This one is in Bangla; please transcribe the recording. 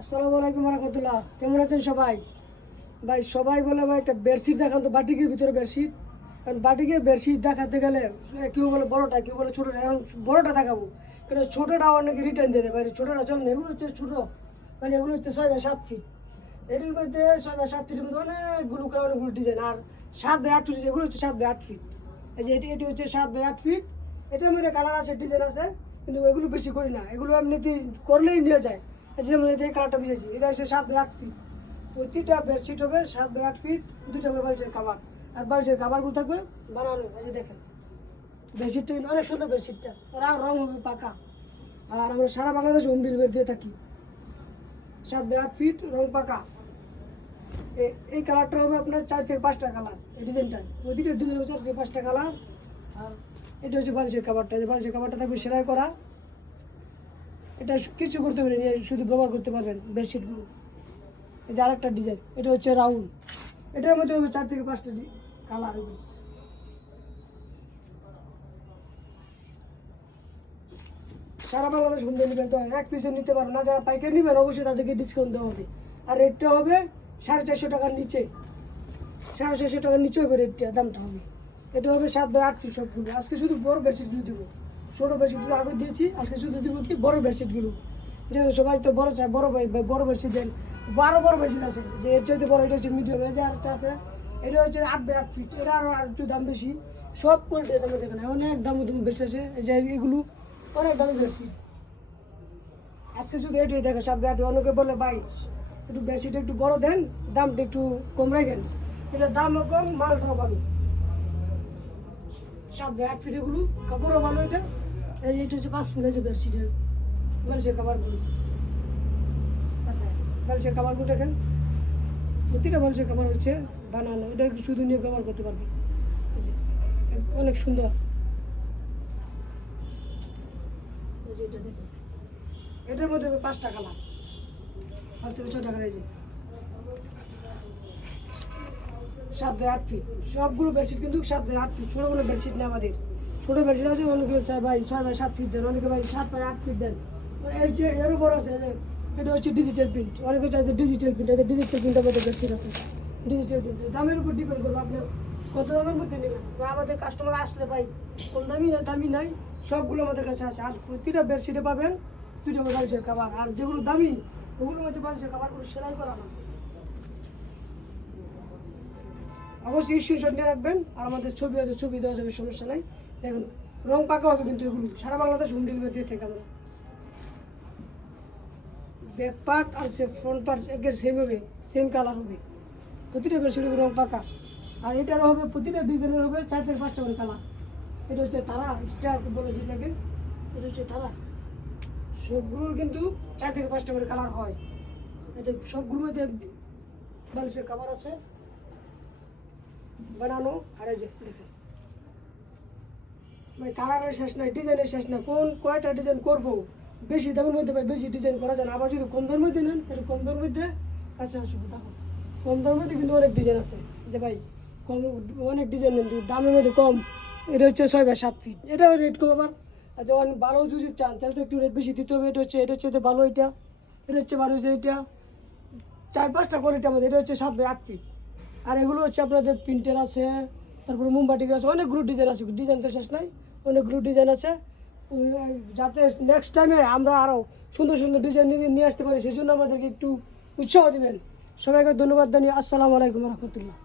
আসসালামু আলাইকুম রহমতুল্লাহ। কেমন আছেন সবাই? ভাই সবাই বলে ভাই একটা বেডশিট দেখান তো, বাটিকের ভিতরে বেডশিট। কারণ বাটিকের বেডশিট দেখাতে গেলে কেউ বলে বড়োটা, কেউ বলে ছোটোটা। এখন বড়োটা দেখাবো, কারণ ছোটোটা অনেকে রিটার্ন দিয়ে দেয়। ভাই ছোটোটা চলে না, এগুলো হচ্ছে ছোটো, মানে এগুলো হচ্ছে 6x7 ফিট। এটির মধ্যে 6x7 ফিটের মধ্যে অনেকগুলো অনেকগুলো ডিজাইন। আর 7x8 ফিট, এগুলো হচ্ছে 7x8 ফিট। এই যে এটি হচ্ছে 7x8 ফিট। এটার মধ্যে কালার আছে, ডিজাইন আছে, কিন্তু এগুলো বেশি করি না, এগুলো এমনিতে করলেই নিয়ে যায়। যেমন এই কালারটা বুঝেছি, এটা হচ্ছে 7x8 ফিট। প্রতিটা বেডশিট হবে 7x8 ফিট, দুটো করে বালিশের কাভার। আর বালিশের কাভারগুলো থাকবে বানানো। এই যে দেখেন বেডশিটটা কিন্তু অনেক সুন্দর, বেডশিটটা রং হবে পাকা। আর আমরা সারা বাংলাদেশ হোম ডেলিভারি দিয়ে থাকি। 7x8 ফিট, রং পাকা। এই কালারটা হবে আপনার 4 থেকে 5টা কালার। এই ডিজাইনটা, প্রতিটা ডিজাইন হচ্ছে 4 থেকে 5টা কালার। আর এটা হচ্ছে বালিশের কাভারটা, যে বালিশের কাভারটা থাকবে সেলাই করা। এটা কিছু করতে পারেন, শুধু ব্যবহার করতে পারবেন বেডশিটগুলো। এই যে আরেকটা ডিজাইন, এটা হচ্ছে রাউন্ড। এটার মধ্যে হবে 4 থেকে 5টা কালার। এগুলো সারা বাংলাদেশ হোম ডেলিভারি দেওয়া হয়। এক পিসও নিতে পারবেন না, যারা পাইকারি নেবেন অবশ্যই তাদেরকে ডিসকাউন্ট দেওয়া হবে। আর রেটটা হবে 450 টাকার নিচে, 450 টাকার নিচে হবে রেটটা, দামটা হবে। এটা হবে 7x8 ফিট সবগুলো। আজকে শুধু বড় বেডশিটগুলো দেবো, ছোটো বেডশিটগুলো আগে দিয়েছি, আজকে শুধু দেবো কি বড় বেডশিটগুলো। যে সবাই তো বড় চায়, বড় বড় বেডশিট দেন। বড় বেডশিট আছে, যে এর চাইতে বড়, এটা হচ্ছে মিডিয়াম। এই যে আরেকটা আছে, এটা হচ্ছে 8x8 ফিট, এটা আরও একটু দাম বেশি। সব কোয়ালিটি আছে আমাদের এখানে, অনেক দামি দামি বেশি আছে। এই যে এগুলো অনেক দামি বেশি। আজকে শুধু এটাই দেখো 7x8। অনেকে বলে ভাই একটু বেডশিট একটু বড় দেন, দামটা একটু কম রাখেন। এটা দামও কম, মালটাও ভালো। 7x8 ফিট, এগুলো কাপড়ও ভালো। এটা এই যে এটা হচ্ছে 5 ফুট। আছে বেডশিটের বালিশের কাভারগুলো। আচ্ছা, বালিশের কাভারগুলো দেখেন, প্রতিটা বালিশের কাভার হচ্ছে বানানো। এটা শুধু নিয়ে ব্যবহার করতে পারবে। এই যে অনেক সুন্দর। এই যে এটা দেখুন, এটার মধ্যে 5টা কালার, 5 থেকে 6টা কালার। এই যে 7x8 ফিট সবগুলো বেডশিট, কিন্তু 7x8 ফিট। ছোটো কোনো বেডশিট নেই আমাদের। ছোটো বেডশিট আছে, অনেকে চাই ভাই 6x7 ফিট দেন, অনেকে ভাই 7x8 ফিট দেন। এর যে এর উপর আছে, এটা হচ্ছে ডিজিটাল প্রিন্ট। অনেকে চাইছে ডিজিটাল প্রিন্ট, এটা ডিজিটাল প্রিন্ট আমাদের বেডশিট আছে। ডিজিটাল প্রিন্ট দামের উপর ডিপেন্ড করবে, আপনি কত দামের মধ্যে নেবেন। আমাদের কাস্টমার আসলে ভাই কম দামি নাই, সবগুলো আমাদের কাছে আছে। আর প্রতিটা বেডশিটে পাবেন 2টা করে বালিশের কাভার। আর যেগুলো দামি ওগুলোর মধ্যে বালিশের কাভারগুলো সেলাই করা হয়। অবশ্যই স্ক্রিনশট নিয়ে রাখবেন। আর আমাদের ছবি আছে, ছবি দেওয়া যাবে, সমস্যা নাই। দেখুন রং পাকা হবে, কিন্তু এগুলো সারা বাংলাদেশ হোম ডেলিভারি দিয়ে থেকে আমরা। ব্যাক পার্ট আর ফ্রন্ট পার্ট একে সেম হবে, সেম কালার হবে। প্রতিটা বেডশিট হবে রং পাকা। আর এটারও হবে, প্রতিটা ডিজাইনের হবে 4 থেকে 5টা করে কালার। এটা হচ্ছে তারা স্টার বলে যেটাকে, এটা হচ্ছে তারা। সবগুলোর কিন্তু 4 থেকে 5টা করে কালার হয়। এতে সবগুলোর মধ্যে বালিশের কাভার আছে বানানো। আর এই যে দেখেন ভাই, কালারের শেষ নাই, ডিজাইনের শেষ নাই। কয়টা ডিজাইন করবো। বেশি দামের মধ্যে ভাই বেশি ডিজাইন করা যায় না। আবার যদি কম দামের মধ্যে নেন, একটু কম দামের মধ্যে কাছে আসবো, দেখো কম দামের মধ্যে কিন্তু অনেক ডিজাইন আছে। যে ভাই কম, অনেক ডিজাইন নেন দামের মধ্যে কম। এটা হচ্ছে 6x7 ফিট, এটাও রেট কম আবার। আর যখন ভালো যদি চান তাহলে তো একটু রেট বেশি দিতে হবে। এটা হচ্ছে ভালো। এটা হচ্ছে ভালো হচ্ছে এটা 4-5টা কোয়ালিটি আমাদের। এটা হচ্ছে 7x8 ফিট। আর এগুলো হচ্ছে আপনাদের প্রিন্টের আছে, তারপরে মোমবাটিক আছে, অনেকগুলো ডিজাইন আছে। ডিজাইন তো শেষ নাই, অনেকগুলো ডিজাইন আছে। যাতে নেক্সট টাইমে আমরা আরও সুন্দর সুন্দর ডিজাইন নিয়ে আসতে পারি, সেই জন্য আমাদেরকে একটু উৎসাহ দেবেন। সবাইকে ধন্যবাদ জানিয়ে আসসালামু আলাইকুম রহমতুল্লাহ।